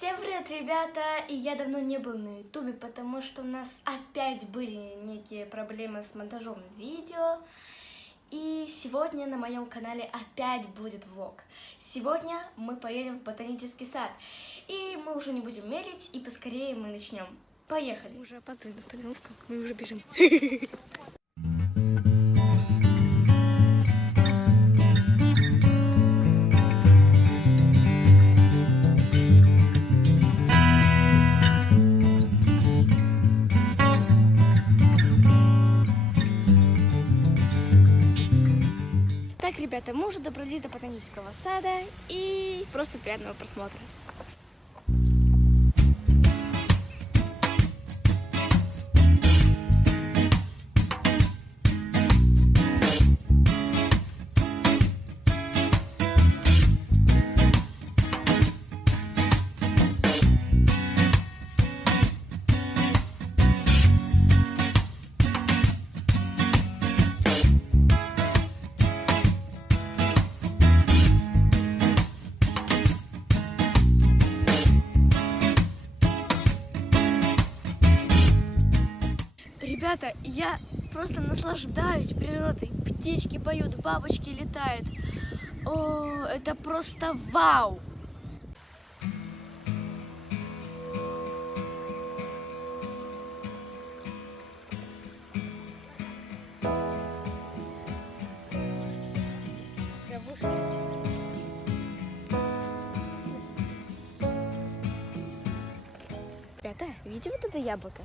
Всем привет, ребята! И я давно не был на ютубе, потому что у нас опять были некие проблемы с монтажом видео. И сегодня на моем канале опять будет влог. Сегодня мы поедем в ботанический сад. И мы уже не будем медлить, и поскорее мы начнем. Поехали! Мы уже опаздываем на остановку, мы уже бежим. Так, ребята, мы уже добрались до ботанического сада и просто приятного просмотра. Ребята, я просто наслаждаюсь природой. Птички поют, бабочки летают. О, это просто вау! Ребята, видите вот это яблоко?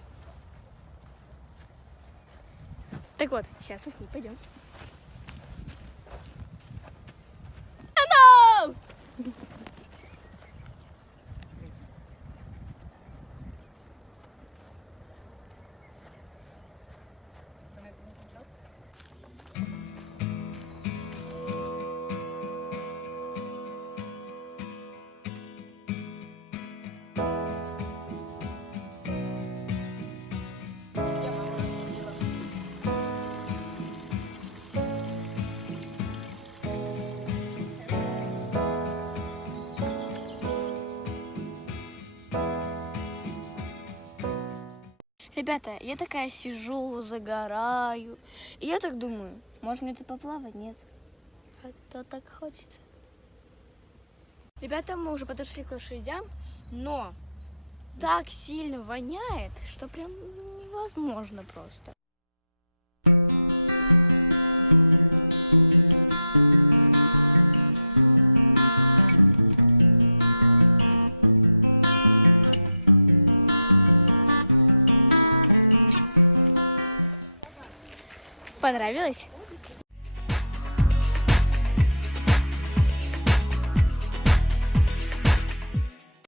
Так вот, сейчас мы с ней пойдем. Hello! Ребята, я такая сижу, загораю. И я так думаю, может мне тут поплавать? Нет. А то так хочется. Ребята, мы уже подошли к лошадям, но так сильно воняет, что прям невозможно просто. Понравилось?